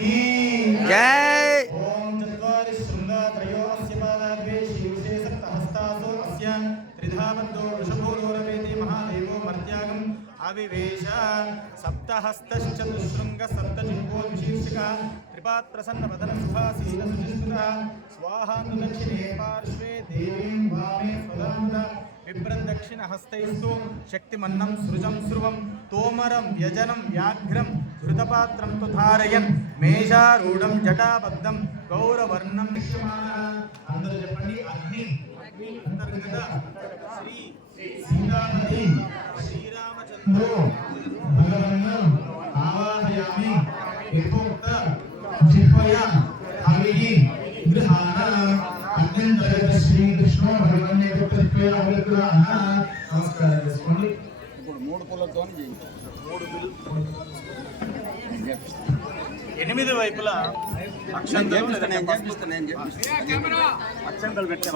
జై. ఓం చత్వారి శృంగ త్రయోస్య పాదాద్వే శివశే సప్తహస్తాసో అస్య త్రిధావంతో వృషభో దూరవేతి మహాదేవో మర్త్యాగం అవివేశ సప్తహస్తశ్చతుశృంగ సప్తజిహ్వోన్శీర్షిక త్రిపాత్ప్రసన్న వదన సుభాసీన సుచిస్మృత స్వాహాను దక్షిణే పార్శ్వే దేవీం వామే స్వదాంత విభ్రం దక్షిణ హస్తైస్తూ శక్తిమన్నం సృజం సృవం తోమరం వ్యజనం వ్యాఘ్రం ధృతపాత్రం తు ధారయన్ మేషారూఢం జటాబద్ధం గౌరవర్ణం అందరూ చెప్పండి అగ్ని. అంతర్గత శ్రీ సీతాపతి శ్రీరామచంద్రు ఆవాహయామి శ్రీ కృష్ణ గృహాణ నమస్కారం చేసుకోండి ఇప్పుడు మూడు పుల్లలతో ఎనిమిది వైపులా అక్షంతలు అక్షంతలు పెట్టే